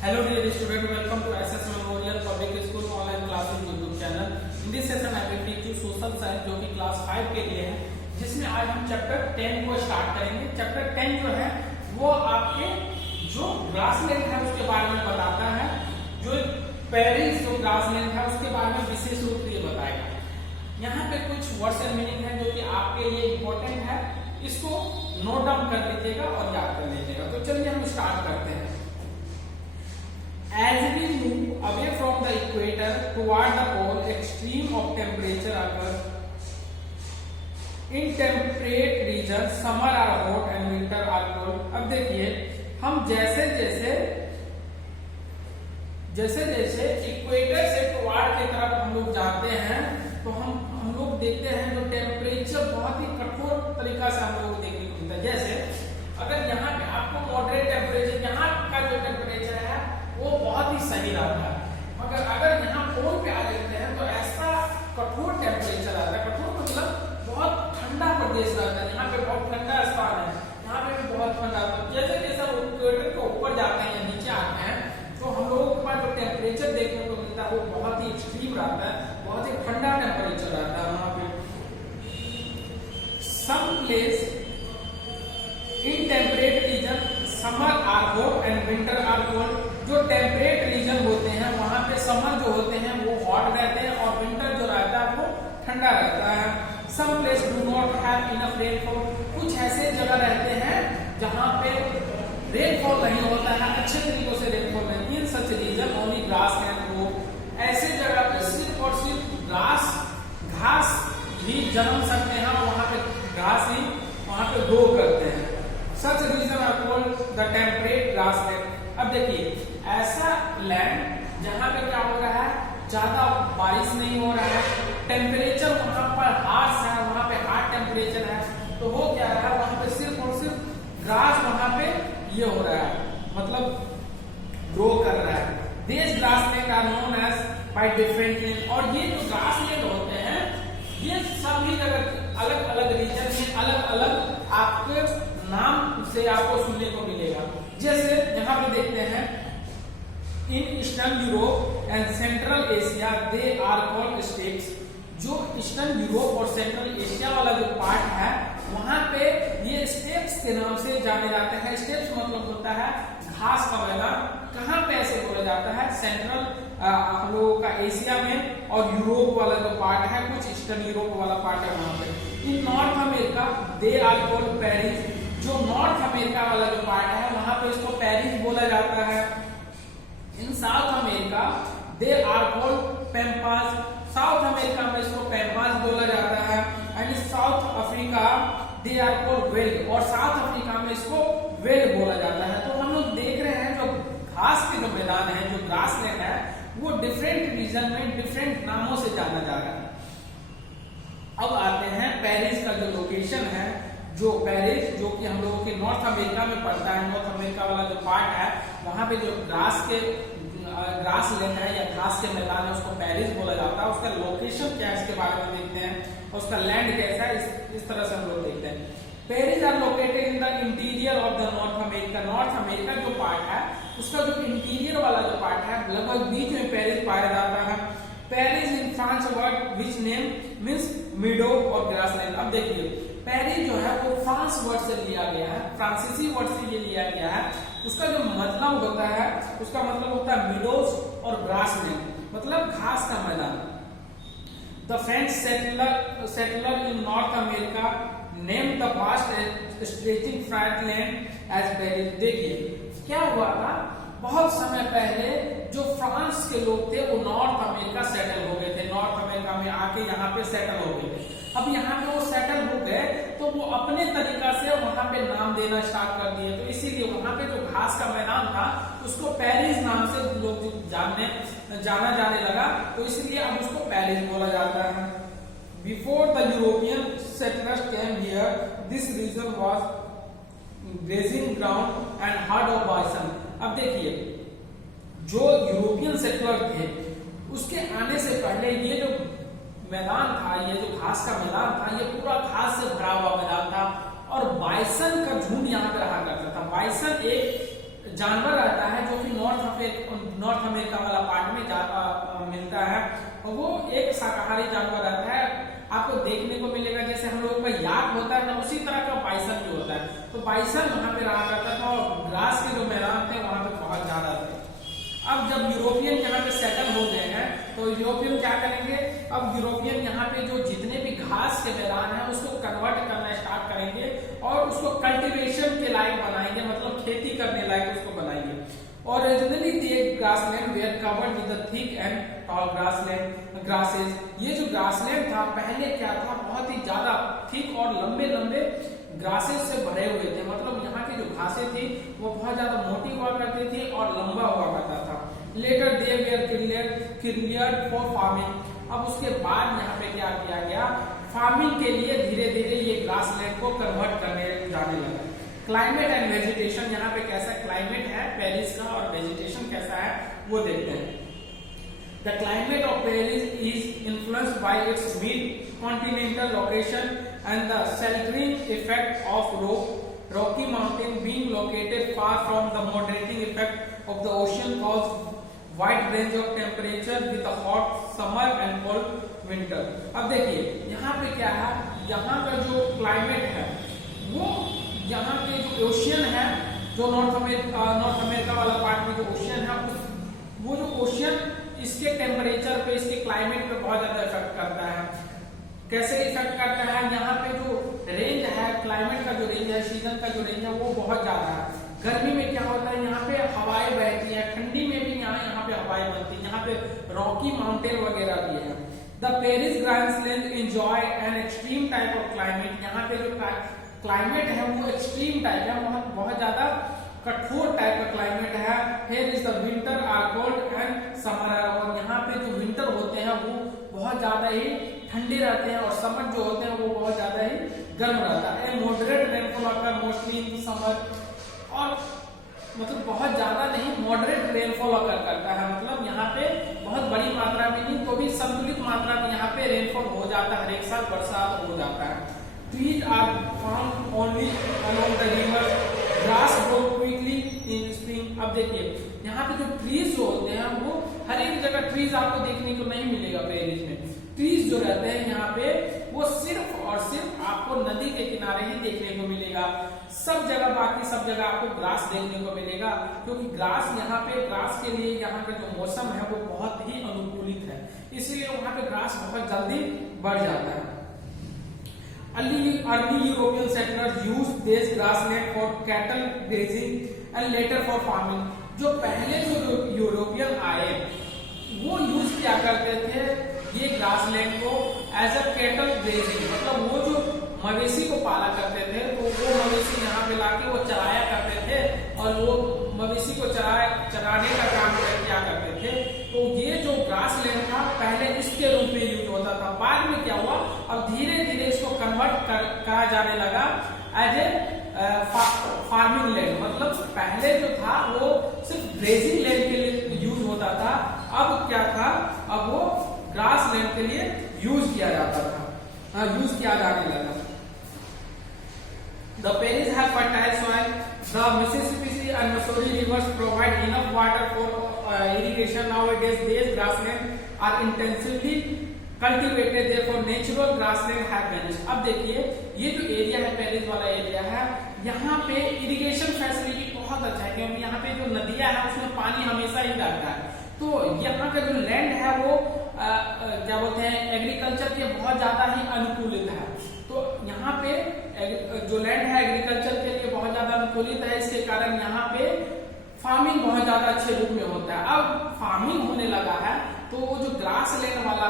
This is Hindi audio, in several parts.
Hello dear student, welcome to SS Memorial Public School online classes YouTube channel. In this session I will teach you social science जो कि क्लास 5 के लिए है, जिसमें आज हम चैप्टर 10 को स्टार्ट करेंगे। चैप्टर 10 जो है वो आपके जो ग्रासलैंड है उसके बारे में बताता है, जो पेरिस जो ग्रासलैंड है उसके बारे में विशेष रूप से बताएगा। यहाँ पे कुछ वर्ड्स एंड मीनिंग है जो कि आपके लिए इम्पोर्टेंट है, इसको नोट डाउन कर लीजिएगा और याद कर लीजिएगा। तो चलिए हम स्टार्ट करते हैं। As we move away from the equator toward the pole, extreme of temperature occur. In temperate regions, summer are hot and winter are cold. अब देखिए हम जैसे जैसे इक्वेटर से टुवार्ड की तरफ हम लोग जाते हैं तो हम लोग देखते हैं जो टेम्परेचर बहुत ही कठोर तरीका से हम लोग देखने को मिलता है। जैसे अगर यहाँ पे आपको मॉडरेट टेम्परेचर, यहाँ का जो टेम्परेचर है वो बहुत ही सही रहता है, मगर अगर यहाँ पोल पे आ जाते हैं तो ऐसा कठोर टेम्परेचर आता है। कठोर मतलब बहुत ठंडा प्रदेश रहता है, यहाँ पे बहुत ठंडा स्थान है, यहाँ पे भी बहुत ठंडा। जैसे जैसे इक्वेटर के ऊपर जाते हैं या नीचे आते हैं तो हम लोगों के पास जो टेम्परेचर देखने को मिलता है वो बहुत ही एक्सट्रीम रहता है, बहुत ही ठंडा टेम्परेचर रहता है वहां पे। Some place in temperate region summer are hot and winter are cold. जो टेम्परेट रीजन होते हैं वहां पे समर जो होते हैं वो हॉट रहते हैं और विंटर जो रहता है वो ठंडा रहता है। Some place do not have enough rainfall. कुछ ऐसे जगह रहते हैं जहां पे रेनफॉल नहीं होता है, अच्छे तरीकों से रेनफॉल नहीं। In such region only grass can grow. ऐसे जगह पे सिर्फ और सिर्फ घास भी जन्म सकते हैं, वहां पे घास ही वहां पे ग्रो करते हैं। Such region are called the temperate grassland. अब देखिए ऐसा लैंड जहां पे क्या हो रहा है, ज्यादा बारिश नहीं हो रहा है, टेम्परेचर वहां पर हार्श है, वहां पे हार्ड टेम्परेचर है, तो वो क्या है वहां पे सिर्फ और सिर्फ ग्रास वहां पे ये हो रहा है, मतलब ग्रो कर रहा है। This grassland are known as by different name. और ये जो ग्रासलैंड होते हैं ये सभी जगह अलग अलग रीजन में अलग अलग आपके नाम से आपको सुनने को मिलेगा। जैसे यहाँ पे देखते हैं in eastern Europe and central Asia they are called steppes. जो ईस्टर्न यूरोप और सेंट्रल एशिया वाला जो पार्ट है वहां पे ये स्टेप्स के नाम से जाने जाते हैं। स्टेप्स मतलब होता है घास का मैदान। कहाँ पे ऐसे बोला जाता है, सेंट्रल हम लोगों का एशिया में, और यूरोप वाला जो पार्ट है कुछ ईस्टर्न यूरोप वाला पार्ट है वहां पे। In North America they are called prairies. जो नॉर्थ अमेरिका वाला जो पार्ट है वहां पे इसको पेरिस बोला जाता है। In South America they are called pampas. South America में इसको पैम्पास बोला जाता है। And South Africa they are called veld. और साउथ अफ्रीका में इसको वेल बोला जाता है। तो हम लोग देख रहे हैं जो घास के जो मैदान है, जो ग्रासलैंड है, वो डिफरेंट रीजन में डिफरेंट नामों से जाना जा रहा है। अब आते हैं पेरिस का जो लोकेशन है, जो पेरिस जो कि हम लोगों के नॉर्थ अमेरिका में पड़ता है, नॉर्थ अमेरिका वाला जो पार्ट है वहां पे जो ग्रास लैंड है या घास के मैदान है उसको पेरिस बोला जाता है। उसका लोकेशन क्या है इसके बारे में देखते हैं, और उसका लैंड कैसा है इस तरह से हम लोग देखते हैं। Prairies are located in the interior of the North America. North America जो पार्ट है उसका जो इंटीरियर वाला जो पार्ट है लगभग बीच में पेरिस पाया जाता है। Paris in France word which name means मीडो और ग्रासलैंड। अब देखिए पेरिस जो है वो फ्रांस वर्ड से लिया गया है, फ्रांसीसी वर्ड से ये लिया गया है। उसका जो मतलब होता है उसका मतलब होता है मीडोज और ग्रासलैंड, मतलब घास का मैदान। The French settler in North America name the vast stretching flat land as prairies. देखिए क्या हुआ था, बहुत समय पहले जो फ्रांस के लोग थे वो नॉर्थ अमेरिका सेटल हो गए थे, नॉर्थ अमेरिका में आके यहाँ पे सेटल हो गए। अब यहाँ पे वो सेटल हो गए तो वो अपने तरीका से वहां पे नाम देना स्टार्ट कर दिए, तो इसीलिए वहां पे जो घास का मैदान था उसको पेरिस नाम से लोग जाना जाने लगा, तो इसलिए अब उसको पेरिस बोला जाता है। Before the European settlers came here this region was grazing ground and herd of bison. अब देखिए जो यूरोपियन सेटलर थे उसके आने से पहले ये जो मैदान था, ये जो घास का मैदान था, ये पूरा घास से भरा हुआ मैदान था और बाइसन का झुंड यहाँ पे रहा करता था। बाइसन एक जानवर रहता है जो कि नॉर्थ अमेरिका वाला पार्ट में मिलता है, और वो एक शाकाहारी जानवर रहता है। आपको देखने को मिलेगा जैसे हम लोगों का याक होता है ना, उसी तरह का बाइसन भी होता है। तो बाइसन वहां पे रहा करता था और ग्रास के जो मैदान थे वहां पे बहुत ज्यादा थे। अब जब यूरोपियन यहाँ पे सेटल हो गए हैं तो यूरोपियन क्या करेंगे, अब यूरोपियन यहाँ पे जो जितने भी घास के मैदान है उसको कन्वर्ट करना स्टार्ट करेंगे और उसको कल्टीवेशन के लायक बनाएंगे, मतलब खेती करने लायक उसको बनाएंगे। और originally the grassland were covered with the thick and tall grasses. ये जो ग्रासलैंड था पहले क्या था, बहुत ही ज्यादा थिक और लंबे लंबे ग्रासेस से भरे हुए थे, मतलब यहाँ की जो घासें थी वो बहुत ज्यादा मोटी हुआ करती थी और लंबा हुआ करता था। Later they were cleared for farming. अब उसके बाद यहाँ पे क्या किया गया, फार्मिंग के लिए धीरे धीरे ये ग्रासलैंड को कन्वर्ट करने जाने लगा। क्लाइमेट एंड वेजिटेशन, यहाँ पे कैसा क्लाइमेट है पेरिस का और वेजिटेशन कैसा है वो देखते हैं। The climate of Paris is influenced by its mid-continental location and the sheltering effect of Rocky Mountain being located far from the moderating effect of the ocean cause wide range of temperature with a hot summer and cold winter। अब देखिए यहाँ पे क्या है, यहाँ का जो क्लाइमेट है वो यहाँ के जो ओशियन है, जो नॉर्थ अमेरिका वाला पार्ट में जो ओशियन है, वो जो ओशियन इसके टेम्परेचर पे, इसके क्लाइमेट पे बहुत ज्यादा इफेक्ट करता है। कैसे इफेक्ट करता है, यहाँ पे जो रेंज है, क्लाइमेट का जो रेंज है, सीजन का जो रेंज है वो बहुत ज्यादा है। गर्मी में क्या होता है, यहाँ पे हवाएं बहती है, ठंडी में भी यहाँ पे हवाएं बनती है, यहाँ पे रॉकी माउंटेन वगैरह भी है। The Paris grassland enjoy an extreme type of climate. यहाँ पे जो क्लाइमेट है वो एक्सट्रीम टाइप है, बहुत ज्यादा कठोर टाइप का क्लाइमेट है। Here is the winter are cold and summer are warm। यहाँ पे जो विंटर होते हैं वो बहुत ज्यादा ही ठंडे रहते हैं और समर जो होते हैं वो बहुत ज्यादा ही गर्म रहता है। Moderate rainfall occur mostly in summer, और मतलब बहुत ज्यादा नहीं, मॉडरेट रेनफॉल अकर करता है, मतलब यहाँ पे बहुत बड़ी मात्रा में नहीं तो भी संतुलित मात्रा में यहाँ पे रेनफॉल हो जाता है, हर एक साल बरसात हो जाता है। Trees are found only along the river, grass grow quickly in spring। अब देखिए यहाँ पे जो ट्रीज जो होते हैं वो हर एक जगह ट्रीज आपको देखने को नहीं मिलेगा पेरिस में। ट्रीज जो रहते हैं यहाँ पे वो सिर्फ और सिर्फ आपको नदी के किनारे ही देखने को मिलेगा। सब जगह, बाकी सब जगह आपको ग्रास देखने को मिलेगा, क्योंकि ग्रास यहाँ पे, ग्रास के लिए यहाँ का जो मौसम है वो बहुत ही अनुकूलित है, इसलिए वहाँ पे ग्रास बहुत जल्दी बढ़ जाता है। Early European settlers used this grassland for cattle grazing and later for farming। जो पहले जो यूरोपियन आए वो यूज किया करते थे ये ग्रासलैंड को एज अ कैटल ग्रेजिंग, मतलब वो जो मवेशी को पाला करते थे तो वो मवेशी यहाँ पे लाके वो चराया करते थे और वो मवेशी को चराने का काम किया करते थे। तो ये जो ग्रासलैंड था पहले इसके रूप में यूज होता था, बाद में क्या हुआ, अब धीरे धीरे इसको कन्वर्ट करा जाने लगा एज ए फार्मिंग लैंड। मतलब पहले जो था वो सिर्फ ग्रेजिंग लैंड के लिए यूज होता था, अब क्या था, अब वो ग्रास लैंड के लिए यूज किया जाता था, यूज किया जाने लगा। The Paris have fertile soil. The Mississippi and Missouri rivers provide enough water for irrigation. Nowadays, these grasslands are intensively cultivated. Therefore, natural grassland have vanished। अब देखिए ये जो एरिया है, पेरिस वाला एरिया है, यहाँ पे इरिगेशन फैसिलिटी बहुत अच्छा है, क्योंकि यहाँ पे जो नदियां है उसमें पानी हमेशा ही रहता है। तो यहाँ का जो लैंड है वो क्या बोलते हैं, एग्रीकल्चर के बहुत ज्यादा ही अनुकूलित है। तो यहाँ पे जो लैंड है एग्रीकल्चर के लिए बहुत ज्यादा अनुकूलित है, इसके कारण यहाँ पे फार्मिंग बहुत ज्यादा अच्छे रूप में होता है। अब फार्मिंग होने लगा है तो वो जो ग्रासलैंड वाला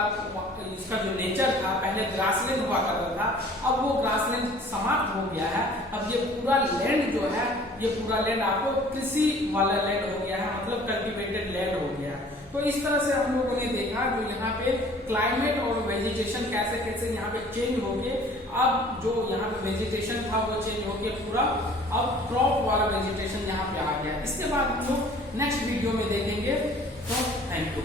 इसका जो नेचर था, पहले ग्रासलैंड हुआ करता था, अब वो ग्रासलैंड समाप्त हो गया है। अब ये पूरा लैंड जो है, ये पूरा लैंड आपको कृषि वाला लैंड हो गया है, मतलब कल्टीवेटेड लैंड हो गया है। तो इस तरह से हम लोगों ने देखा जो यहाँ पे क्लाइमेट और वेजिटेशन कैसे कैसे यहाँ पे चेंज हो गए। अब जो यहाँ पे वेजिटेशन था वो चेंज हो गया पूरा, अब क्रॉप वाला वेजिटेशन यहाँ पे आ गया। इसके बाद हम लोग नेक्स्ट वीडियो में देखेंगे। तो थैंक यू।